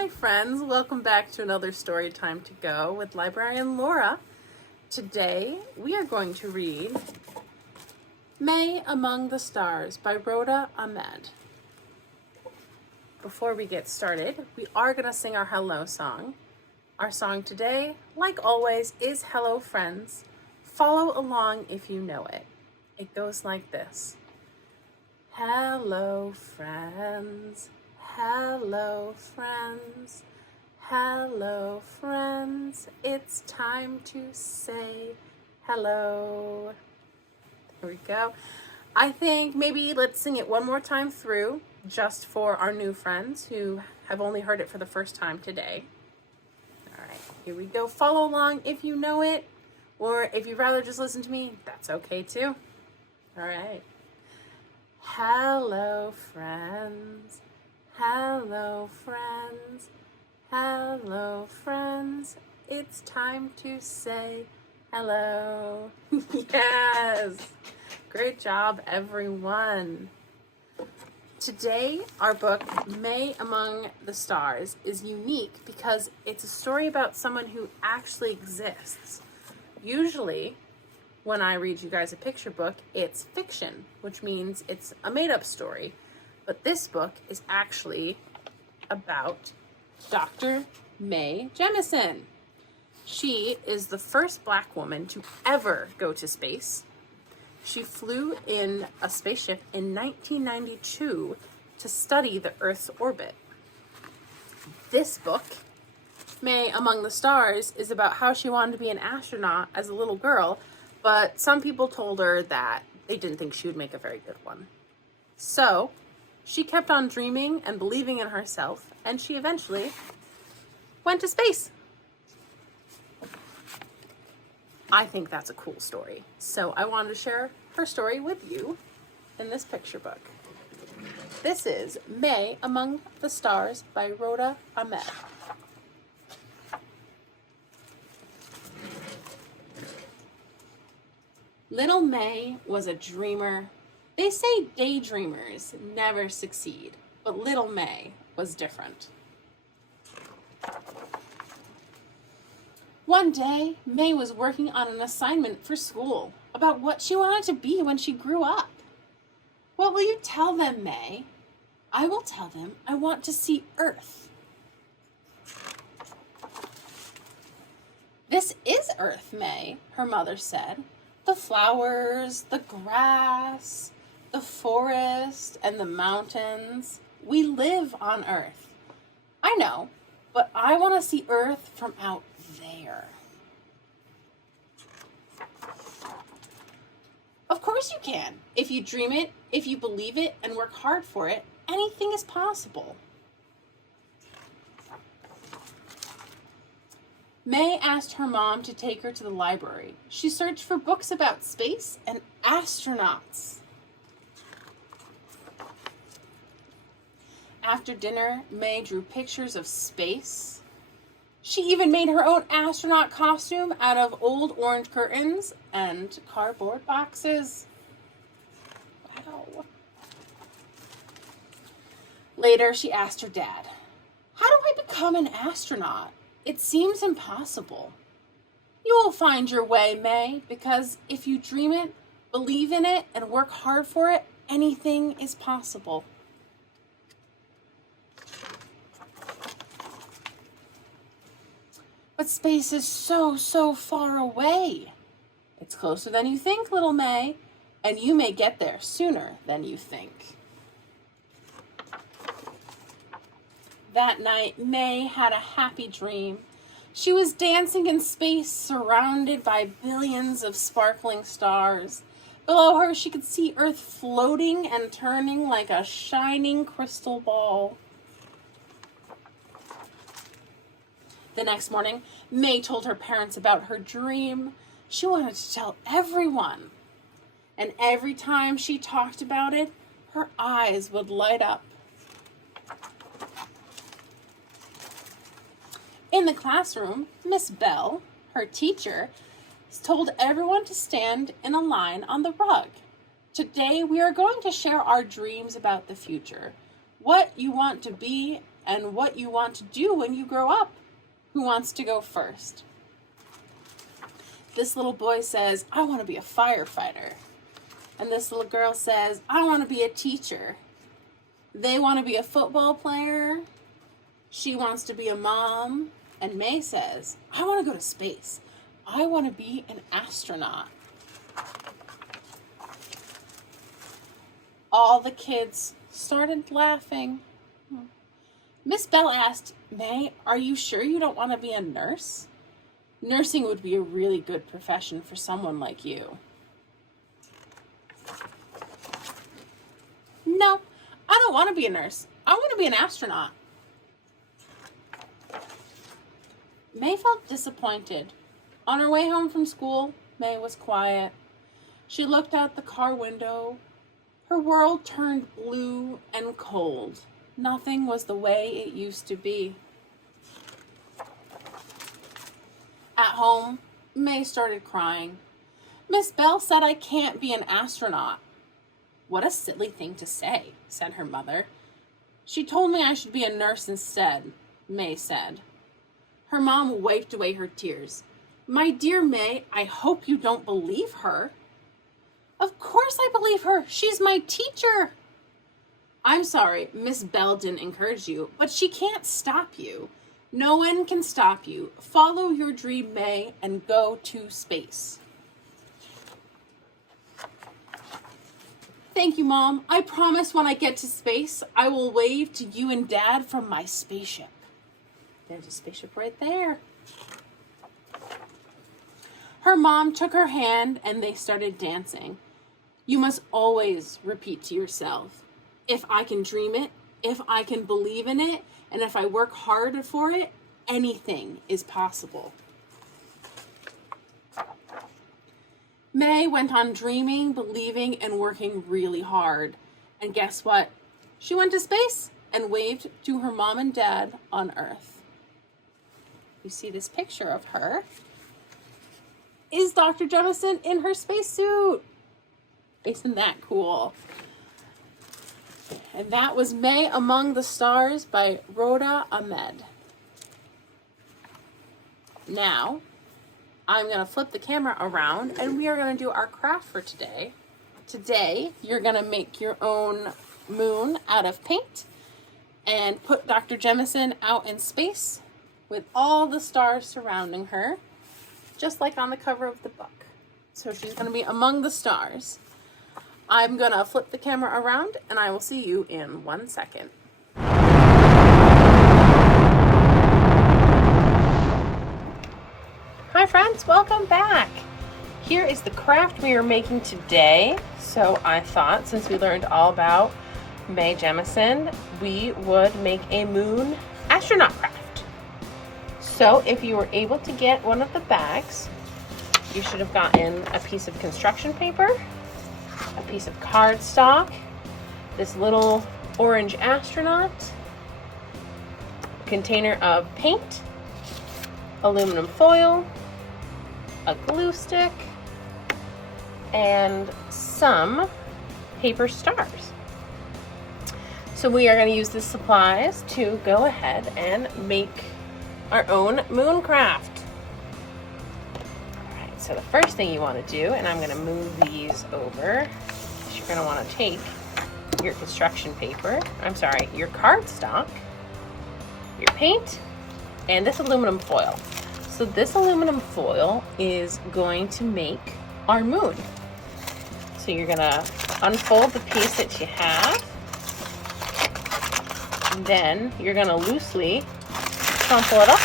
Hi friends, welcome back to another Story Time to Go with librarian Laura. Today we are going to read May Among the Stars by Rhoda Ahmed. Before we get started, we are going to sing our hello song. Our song today, like always, is Hello Friends. Follow along if you know it. It goes like this. Hello friends. Hello friends, hello friends, it's time to say hello. There we go. I think maybe let's sing it one more time through, just for our new friends who have only heard it for the first time today. All right, here we go. Follow along if you know it, or if you'd rather just listen to me, that's okay too. All right. Hello friends. Hello friends, hello friends, it's time to say hello. Yes, great job everyone. Today our book, May Among the Stars, is unique because it's a story about someone who actually exists. Usually, when I read you guys a picture book, it's fiction, which means it's a made-up story. But this book is actually about Dr. Mae Jemison. She is the first Black woman to ever go to space. She flew in a spaceship in 1992 to study the Earth's orbit. This book, May Among the Stars, is about how she wanted to be an astronaut as a little girl, but some people told her that they didn't think she would make a very good one. So, she kept on dreaming and believing in herself, and she eventually went to space. I think that's a cool story. So I wanted to share her story with you in this picture book. This is May Among the Stars by Rhoda Ahmed. Little May was a dreamer. They say daydreamers never succeed, but little May was different. One day, May was working on an assignment for school about what she wanted to be when she grew up. What will you tell them, May? I will tell them I want to see Earth. This is Earth, May, her mother said. The flowers, the grass, the forest, and the mountains. We live on Earth. I know, but I want to see Earth from out there. Of course you can. If you dream it, if you believe it, and work hard for it, anything is possible. May asked her mom to take her to the library. She searched for books about space and astronauts. After dinner, May drew pictures of space. She even made her own astronaut costume out of old orange curtains and cardboard boxes. Wow. Later, she asked her dad, "How do I become an astronaut? It seems impossible." "You will find your way, May, because if you dream it, believe in it, and work hard for it, anything is possible." But space is so far away. It's closer than you think, little May, and you may get there sooner than you think. That night, May had a happy dream. She was dancing in space, surrounded by billions of sparkling stars. Below her, she could see Earth floating and turning like a shining crystal ball. The next morning, May told her parents about her dream. She wanted to tell everyone. And every time she talked about it, her eyes would light up. In the classroom, Miss Bell, her teacher, told everyone to stand in a line on the rug. Today, we are going to share our dreams about the future, what you want to be and what you want to do when you grow up. Who wants to go first? This little boy says, I want to be a firefighter. And this little girl says, I want to be a teacher. They want to be a football player. She wants to be a mom. And May says, I want to go to space. I want to be an astronaut. All the kids started laughing. Miss Bell asked, May, are you sure you don't want to be a nurse? Nursing would be a really good profession for someone like you. No, I don't want to be a nurse. I want to be an astronaut. May felt disappointed. On her way home from school, May was quiet. She looked out the car window. Her world turned blue and cold. Nothing was the way it used to be. At home, May started crying. Miss Bell said I can't be an astronaut. What a silly thing to say, said her mother. She told me I should be a nurse instead, May said. Her mom wiped away her tears. My dear May, I hope you don't believe her. Of course I believe her. She's my teacher. I'm sorry, Miss Bell didn't encourage you, but she can't stop you. No one can stop you. Follow your dream, May, and go to space. Thank you, Mom. I promise when I get to space, I will wave to you and Dad from my spaceship. There's a spaceship right there. Her mom took her hand and they started dancing. You must always repeat to yourself, if I can dream it, if I can believe in it, and if I work hard for it, anything is possible. May went on dreaming, believing, and working really hard. And guess what? She went to space and waved to her mom and dad on Earth. You see this picture of her. Is Dr. Jemison in her spacesuit? Isn't that cool? And that was May Among the Stars by Rhoda Ahmed. Now, I'm going to flip the camera around and we are going to do our craft for today. Today, you're going to make your own moon out of paint and put Dr. Jemison out in space with all the stars surrounding her, just like on the cover of the book. So she's going to be among the stars. I'm going to flip the camera around and I will see you in 1 second. Hi friends, welcome back. Here is the craft we are making today. So I thought since we learned all about May Jemison, we would make a moon astronaut craft. So if you were able to get one of the bags, you should have gotten a piece of construction paper, a piece of cardstock, this little orange astronaut, a container of paint, aluminum foil, a glue stick, and some paper stars. So we are going to use the supplies to go ahead and make our own moon craft. Alright, so the first thing you want to do, and I'm going to move these over, is you're going to want to take your construction paper, your cardstock, your paint, and this aluminum foil. So this aluminum foil is going to make our moon. So you're gonna unfold the piece that you have, and then you're gonna loosely crumple it up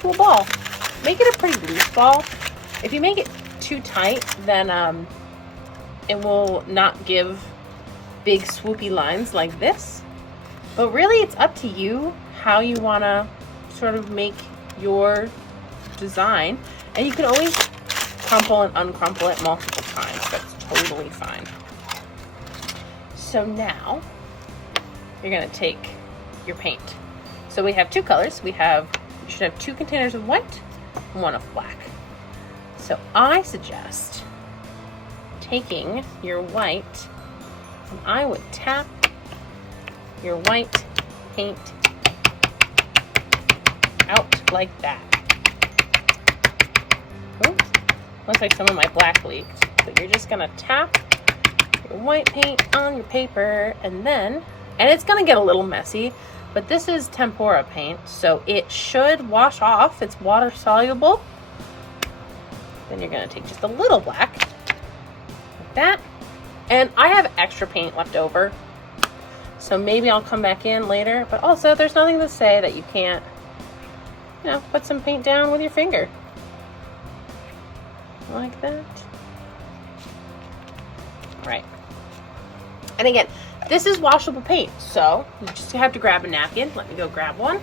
to a ball. Make it a pretty loose ball. If you make it too tight, then it will not give big swoopy lines like this. But really it's up to you how you wanna sort of make your design, and you can always crumple and uncrumple it multiple times. That's totally fine. So now you're going to take your paint. So we have two colors. You should have 2 containers of white and 1 of black. So I suggest taking your white, and I would tap your white paint out like that. Oops. Looks like some of my black leaked. But you're just gonna tap your white paint on your paper, and it's gonna get a little messy, but this is tempera paint, so it should wash off. It's water soluble. Then you're gonna take just a little black, like that. And I have extra paint left over, so maybe I'll come back in later, but also there's nothing to say that you can't, put some paint down with your finger. Like that. Right. And again, this is washable paint, so you just have to grab a napkin. Let me go grab one.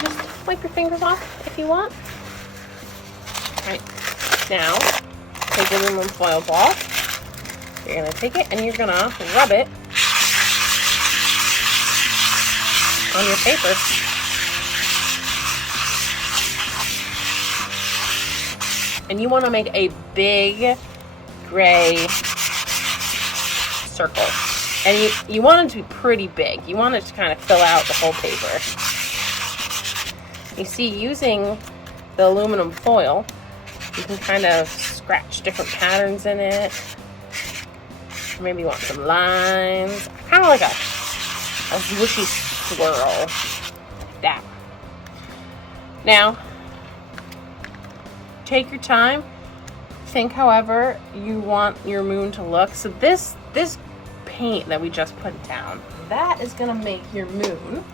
Just wipe your fingers off if you want. All right. Now, take your aluminum foil ball. You're going to take it and you're going to rub it on your paper. And you want to make a big gray circle. And you want it to be pretty big. You want it to kind of fill out the whole paper. You see, using the aluminum foil, you can kind of scratch different patterns in it. Maybe you want some lines. Kind of like a swishy swirl. Like that. Now, take your time. Think however you want your moon to look. So this paint that we just put down, that is going to make your moon.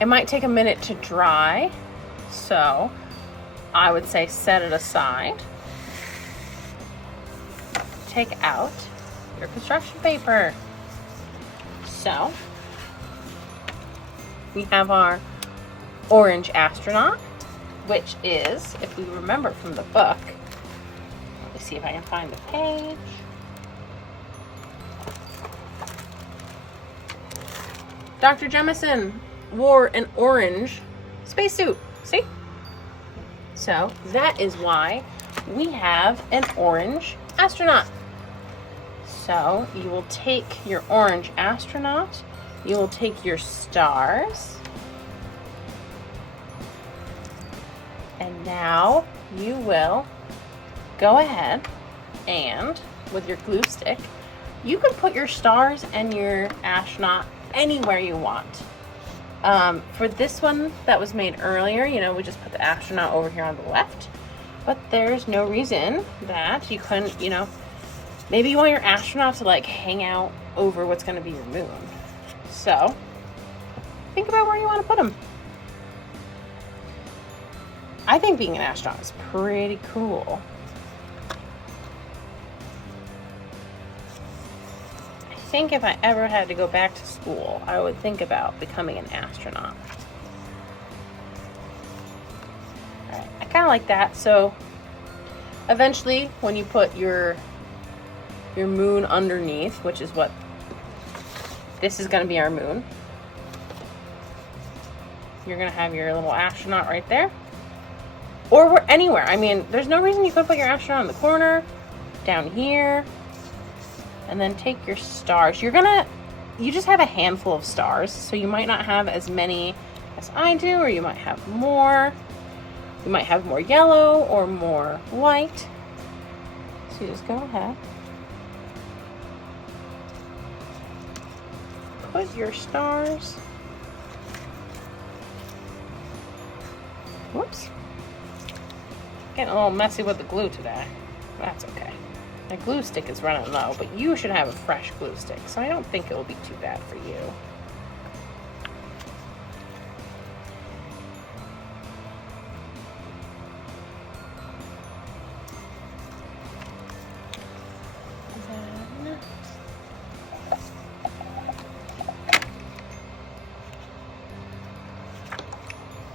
It might take a minute to dry, so I would say set it aside. Take out your construction paper. So we have our orange astronaut, which is, if we remember from the book, let me see if I can find the page. Dr. Jemison wore an orange spacesuit. See? So that is why we have an orange astronaut. So you will take your orange astronaut, you will take your stars, and now you will go ahead and with your glue stick, you can put your stars and your astronaut anywhere you want. For this one that was made earlier, we just put the astronaut over here on the left, but there's no reason that you couldn't, maybe you want your astronaut to like hang out over what's going to be your moon. So think about where you want to put them. I think being an astronaut is pretty cool. I think if I ever had to go back to school, I would think about becoming an astronaut. All right, I kind of like that. So eventually, when you put your moon underneath, which is what this is going to be, our moon, you're going to have your little astronaut right there. Or anywhere. I mean, there's no reason you could put your astronaut in the corner, down here, and then take your stars. You just have a handful of stars, so you might not have as many as I do, or you might have more. You might have more yellow or more white. So you just go ahead. Put your stars. Whoops. Getting a little messy with the glue today. That's okay. My glue stick is running low, but you should have a fresh glue stick, so I don't think it will be too bad for you.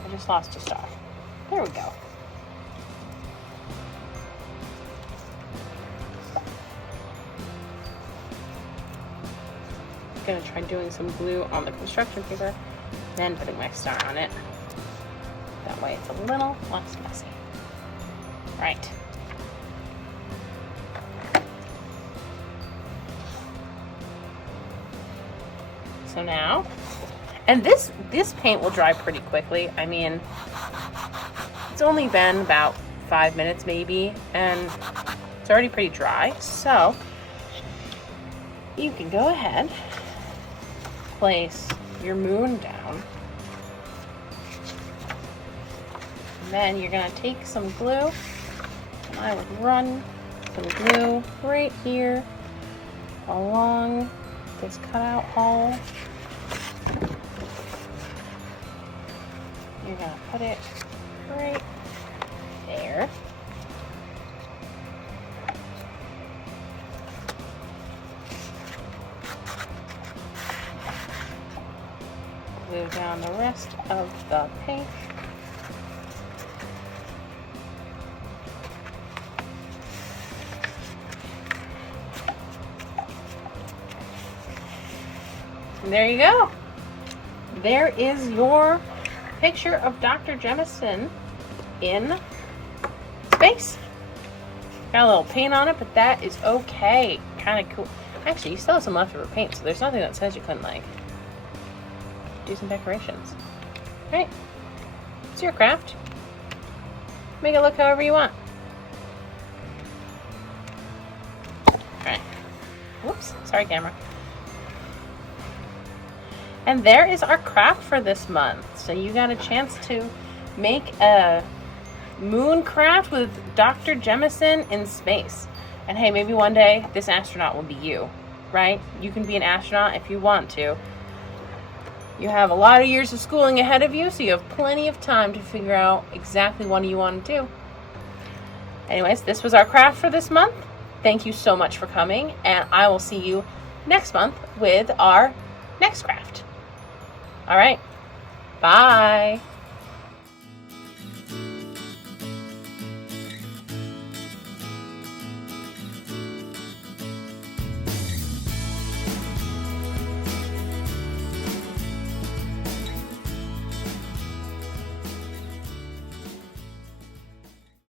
I just lost a star. There we go. Going to try doing some glue on the construction paper, then putting my star on it. That That way it's a little less messy. Right. So now, and this paint will dry pretty quickly. I mean, it's only been about 5 minutes maybe, and it's already pretty dry. So you can go ahead, place your moon down, and then you're gonna take some glue, and I would run some glue right here along this cutout hole. You're gonna put it right there. Glue down the rest of the paint. And there you go. There is your picture of Dr. Jemison in space. Got a little paint on it, but that is okay. Kind of cool. Actually, you still have some leftover paint, so there's nothing that says you couldn't, like, do some decorations. Right? It's your craft. Make it look however you want. Alright. Whoops. Sorry, camera. And there is our craft for this month. So you got a chance to make a moon craft with Dr. Jemison in space. And hey, maybe one day this astronaut will be you, right? You can be an astronaut if you want to. You have a lot of years of schooling ahead of you, so you have plenty of time to figure out exactly what you want to do. Anyways, this was our craft for this month. Thank you so much for coming, and I will see you next month with our next craft. All right. Bye.